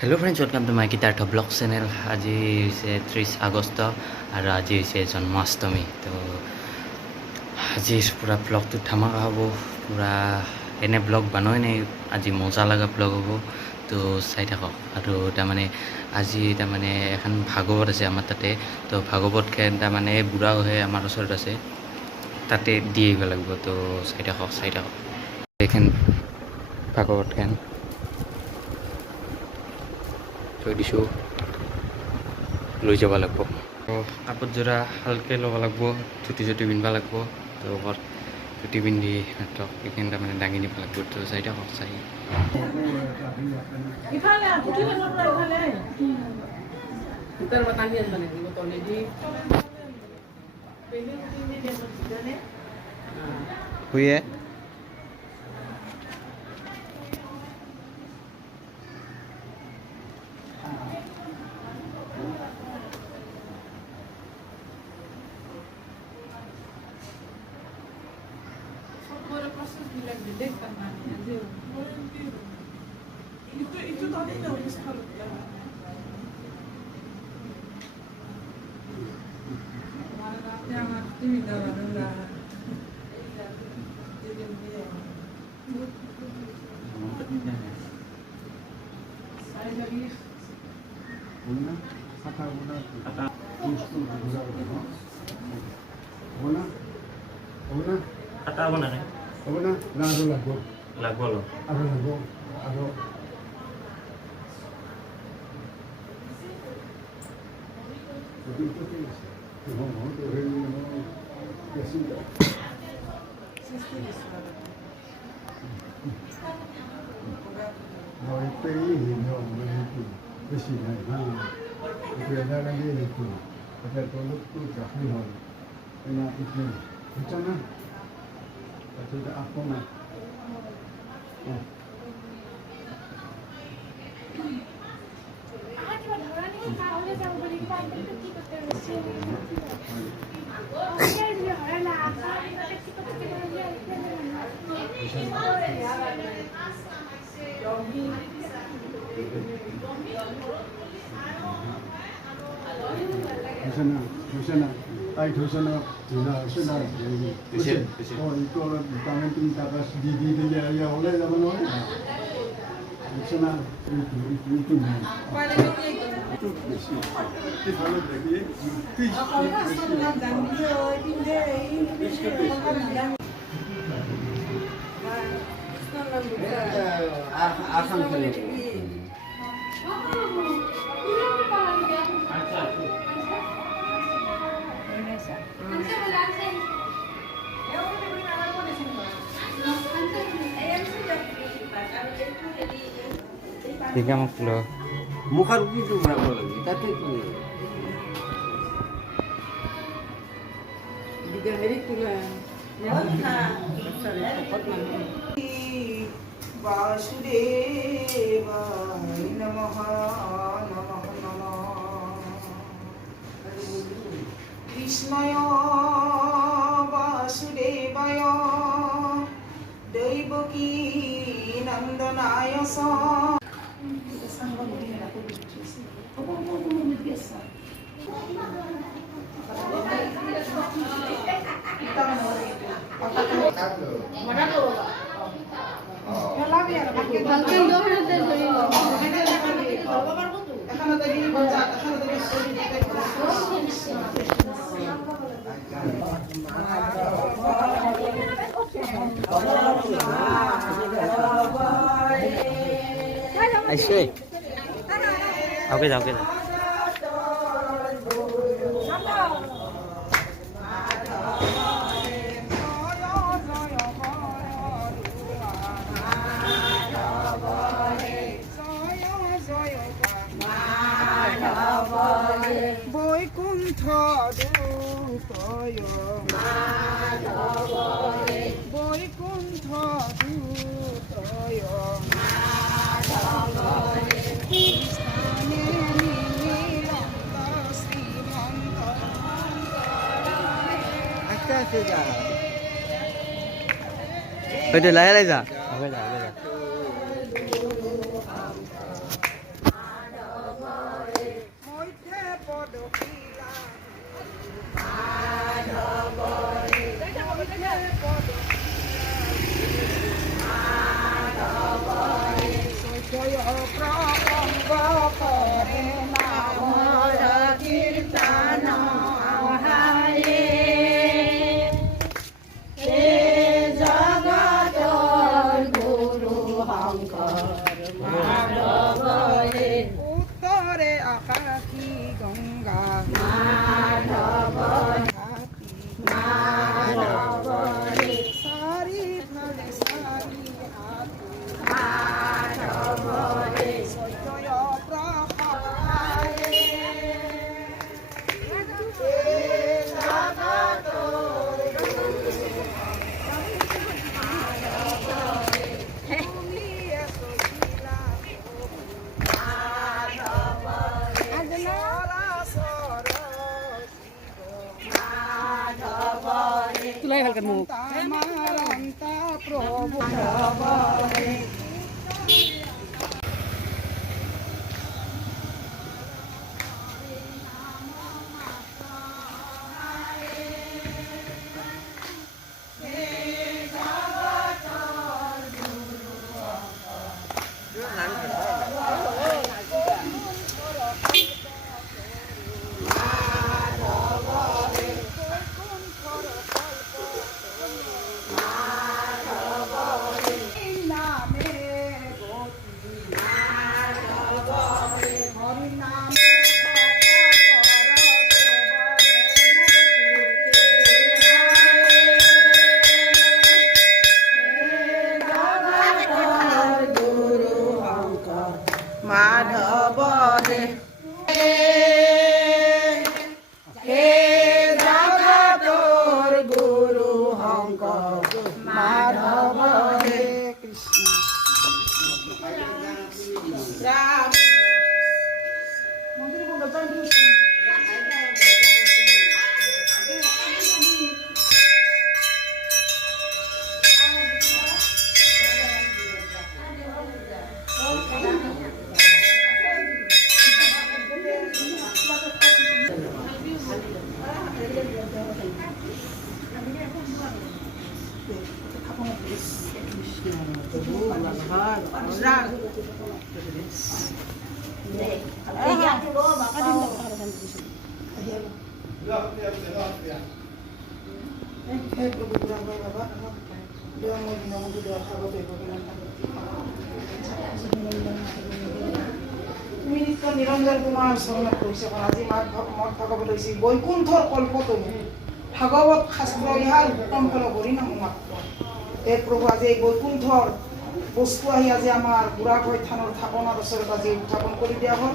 Hello friends, welcome to my Kitarth blog channel. आज 30 আগষ্ট और आज जन्माष्टमी। तो आज पूरा ब्लॉग तो धमाका हम पूरा एने ब्लॉग बनोई नहीं। आज मजा लगा ब्लॉग हम तो चाई थक। और तमाने आज तमाने एन भागवत आछे आमार ताते। तो भागवत खेन तमाने बुढ़ा है आमार ओसरत आछे ताते दी आइब लागबो। तो चाई थक एखन भागवत खेन थৈ दिছোঁ লৈ যাব লাগিব। তো কাপোৰ যোৰা ভালকৈ ল'ব লাগিব, ধুতি চুটি পিন্ধিব লাগিব। তো ঘৰত ধুতি পিন্ধি সিহঁতক এইখিনি তাৰমানে দাঙি দিব লাগিব। তো চাই থাকক চাই শুয়ে Itu tadi dah habis kalau yang aktif dah dah. Saya jadi Una, kata una, kata mustu gula gula. Una, kata apa nih? una, lagu. Lagu lo. Lagu. Itu Nói tới hình hồn mình thì cái gì này ha, cái này là cái gì thì cái tôi lúc tôi cả hình hồn, cái nào ít nhiều, cái chân á, cái tôi đã áp không này. Dosen, tay dosen sudah. Oh, itu tangan tinggi atas di ya oleh zaman oleh. Dosen itu. Itu besi. Itu kalau lagi, asam kali. tiga kilo. Muka begitu berapa lagi? Kata itu. Tiga hari tu lah. Vasudevaya namaha Krishnaya Vasudevaya Devaki Nandanaya sa ऐसे okay जाओ Boykuntha dutaya Boykuntha dutaya Krishna nilanta srimanta Atas sudah. Udah lah. তামারান্তা প্রভু মাধব রে হে জগতর গুরু শঙ্কৰ মাধব হে কৃষ্ণ ৰাম মন্দিৰ বন্ধ নিৰঞ্জন কুমাৰ শৰণত কৈছে আজি মত ভাগৱত হৈছে বৈকুণ্ঠৰ কল্পতৰু ভাগৱত শাস্ত্ৰ ইহাৰ উত্তম ফল কৰি নাহো মাত্ৰ এই প্ৰভু আজি এই বৈকুণ্ঠৰ বস্তু আহি আজি আমাৰ বুঢ়াগৈ থানৰ থাপনাৰ ওচৰত আজি উত্থাপন কৰি দিয়া হ'ল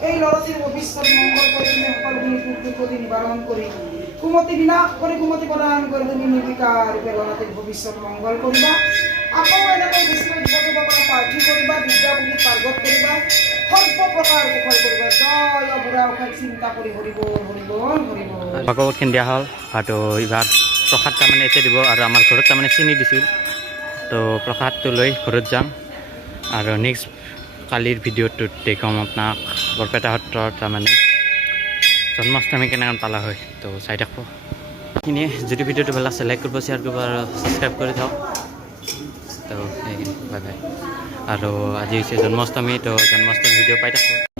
এই ল'ৰাটিৰ ভৱিষ্যত মংগল কৰি তুমি সকলোখিনি দুখ বিপত্তি নিবাৰণ কৰি কুমতি বিনাশ কৰি কুমতি প্ৰদান কৰি তুমি নিৰ্বিকাৰূপে ল'ৰাটিৰ ভৱিষ্যত মংগল কৰিবা আকৌ এনেকৈ বিষ্ণু বিপদৰ পৰা প্ৰাৰ্থী কৰিবা বিদ্যা বুলি পাৰ্গত কৰিবা সৰ্বপ্ৰকাৰ কুশল কৰিবা জয় বুঢ়া উঠাই চিন্তা কৰি হৰিব হৰিব হৰিব ভাগৱতখিনি দিয়া হ'ল আৰু এইবাৰ প্ৰসাদ তাৰমানে এতিয়া দিব আৰু আমাৰ ঘৰত তাৰমানে চিনি দিছিল তো প্ৰসাদটো লৈ ঘৰত যাম আৰু নেক্সট কালিৰ ভিডিঅ'টোত দেখাম আপোনাক বৰপেটা সত্ৰৰ তাৰমানে জন্মাষ্টমী কেনেকৈ পালা হয় তো চাই থাকব এইখিনিয়ে যদি ভিডিঅ'টো ভাল আছে লাইক কৰিব শ্বেয়াৰ কৰিব আৰু ছাবস্ক্ৰাইব কৰি থাকক তো বাই বাই আৰু আজি হৈছে জন্মাষ্টমী তো জন্মাষ্টমী ভিডিঅ' পাই থাকব